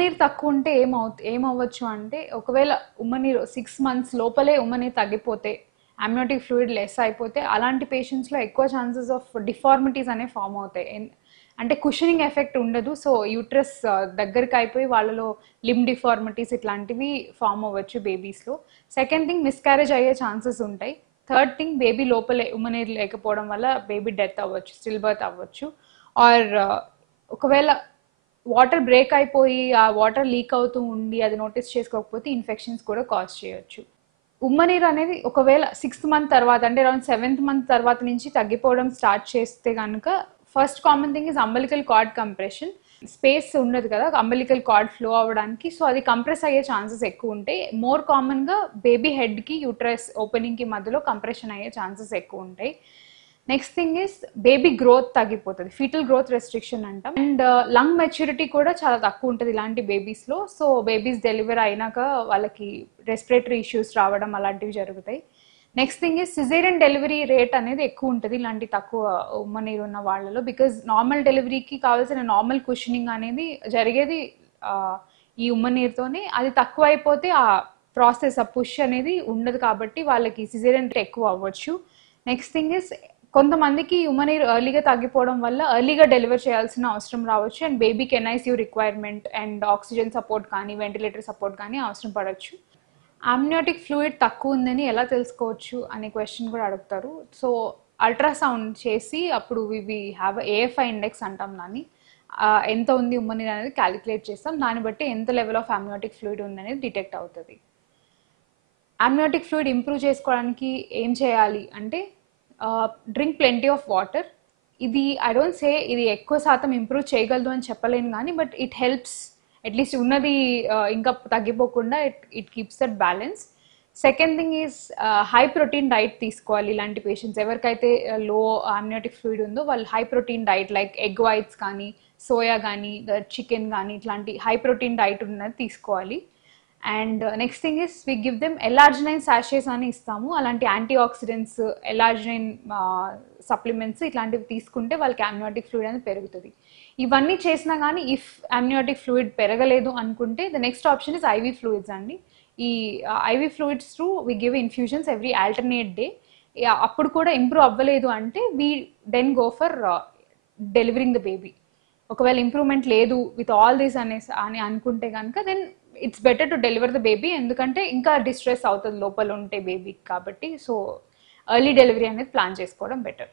ఉమ్మనీరు తక్కువ ఉంటే ఏమవ్వచ్చు అంటే, ఒకవేళ ఉమ్మనీరు 6 months లోపలే ఉమ్మనీరు తగ్గిపోతే, అమ్నియోటిక్ ఫ్లూయిడ్ లెస్ అయిపోతే, అలాంటి పేషెంట్స్లో ఎక్కువ ఛాన్సెస్ ఆఫ్ డిఫార్మిటీస్ అనేవి ఫామ్ అవుతాయి. అంటే కుషనింగ్ ఎఫెక్ట్ ఉండదు. సో యూట్రస్ దగ్గరికి అయిపోయి వాళ్ళలో లిమ్ డిఫార్మిటీస్ ఇట్లాంటివి ఫామ్ అవ్వచ్చు బేబీస్లో. సెకండ్ థింగ్, మిస్క్యారేజ్ అయ్యే ఛాన్సెస్ ఉంటాయి. థర్డ్ థింగ్, బేబీ లోపలే ఉమ్మనీరు లేకపోవడం వల్ల బేబీ డెత్ అవ్వచ్చు, స్టిల్ బర్త్ అవ్వచ్చు. ఆర్ ఒకవేళ వాటర్ బ్రేక్ అయిపోయి ఆ వాటర్ లీక్ అవుతూ ఉండి అది నోటీస్ చేసుకోకపోతే ఇన్ఫెక్షన్స్ కూడా కాజ్ చేయొచ్చు. ఉమ్మనీరు అనేది ఒకవేళ 6th month తర్వాత, అంటే అరౌండ్ 7th month తర్వాత నుంచి తగ్గిపోవడం స్టార్ట్ చేస్తే కనుక, first common thing is umbilical card compression. Space ఉండదు కదా అంబలికల్ కార్డ్ ఫ్లో అవ్వడానికి, సో అది కంప్రెస్ అయ్యే ఛాన్సెస్ ఎక్కువ ఉంటాయి. మోర్ కామన్గా బేబీ హెడ్కి యూట్రస్ ఓపెనింగ్కి మధ్యలో కంప్రెషన్ అయ్యే ఛాన్సెస్ ఎక్కువ ఉంటాయి. Next thing is baby growth తగ్గిపోతుంది, ఫీటల్ గ్రోత్ రెస్ట్రిక్షన్ అంటాం. అండ్ లంగ్ మెచ్యూరిటీ కూడా చాలా తక్కువ ఉంటుంది ఇలాంటి బేబీస్లో. సో బేబీస్ డెలివరీ అయినాక వాళ్ళకి రెస్పిరేటరీ ఇష్యూస్ రావడం అలాంటివి జరుగుతాయి. Next thing is caesarean delivery rate అనేది ఎక్కువ ఉంటుంది ఇలాంటి తక్కువ ఉమ్మనీరు ఉన్న వాళ్ళలో. బికాజ్ నార్మల్ డెలివరీకి కావాల్సిన నార్మల్ కుషనింగ్ అనేది జరిగేది ఈ ఉమ్మనీరుతోనే. అది తక్కువ అయిపోతే ఆ ప్రాసెస్, ఆ పుష్ అనేది ఉండదు, కాబట్టి వాళ్ళకి సిజేరియన్ రేట్ ఎక్కువ అవ్వచ్చు. నెక్స్ట్ థింగ్ ఇస్ కొంతమందికి ఉమ్మనీరు ఎర్లీగా తగ్గిపోవడం వల్ల ఎర్లీగా డెలివర్ చేయాల్సిన అవసరం రావచ్చు. అండ్ బేబీకి ఎన్ఐసియూ రిక్వైర్మెంట్ అండ్ ఆక్సిజన్ సపోర్ట్ కానీ వెంటిలేటర్ సపోర్ట్ కానీ అవసరం పడవచ్చు. అమ్నియోటిక్ ఫ్లూయిడ్ తక్కువ ఉందని ఎలా తెలుసుకోవచ్చు అనే క్వశ్చన్ కూడా అడుగుతారు. సో అల్ట్రాసౌండ్ చేసి అప్పుడు వి హ్యావ్ ఏఎఫ్ఐ ఇండెక్స్ అంటాం దాన్ని, ఎంత ఉంది ఉమ్మనీరు అనేది క్యాలిక్యులేట్ చేస్తాం. దాన్ని బట్టి ఎంత లెవెల్ ఆఫ్ అమ్నియోటిక్ ఫ్లూయిడ్ ఉందనేది డిటెక్ట్ అవుతుంది. అమ్నియోటిక్ ఫ్లూయిడ్ ఇంప్రూవ్ చేసుకోవడానికి ఏం చేయాలి అంటే, డ్రింక్ ప్లెంటీ ఆఫ్ వాటర్. ఇది ఐ డోంట్ సే ఇది ఎక్కువ శాతం ఇంప్రూవ్ చేయగలదు అని చెప్పలేను కానీ, బట్ ఇట్ హెల్ప్స్ అట్లీస్ట్ ఉన్నది ఇంకా తగ్గిపోకుండా it keeps that balance. Second thing is high protein diet తీసుకోవాలి. ఇలాంటి పేషెంట్స్ ఎవరికైతే లో అమ్నియోటిక్ ఫ్లూయిడ్ ఉందో వాళ్ళు high protein diet like egg whites కానీ, సోయా కానీ, చికెన్ కానీ ఇట్లాంటి హై ప్రోటీన్ డైట్ ఉన్నది తీసుకోవాలి. And next thing is we give them L arginine సాషేస్ అని ఇస్తాము. అలాంటి యాంటీ ఆక్సిడెంట్స్, ఎలార్జినైన్ సప్లిమెంట్స్ ఇట్లాంటివి తీసుకుంటే వాళ్ళకి అమ్నియోటిక్ ఫ్లూయిడ్ అనేది పెరుగుతుంది. ఇవన్నీ చేసినా కానీ ఇఫ్ అమ్నియోటిక్ ఫ్లూయిడ్ పెరగలేదు అనుకుంటే the next option is IV fluids అండి. ఈ IV fluids through we give infusions every alternate day. అప్పుడు కూడా ఇంప్రూవ్ అవ్వలేదు అంటే we then go for delivering the baby. ఒకవేళ ఇంప్రూవ్మెంట్ లేదు విత్ ఆల్ దిస్ అని అనుకుంటే కనుక then it's better to deliver the baby, ఎందుకంటే ఇంకా డిస్ట్రెస్ అవుతుంది లోపల ఉంటే బేబీకి కాబట్టి. సో ఎర్లీ డెలివరీ అనేది ప్లాన్ చేసుకోవడం బెటర్.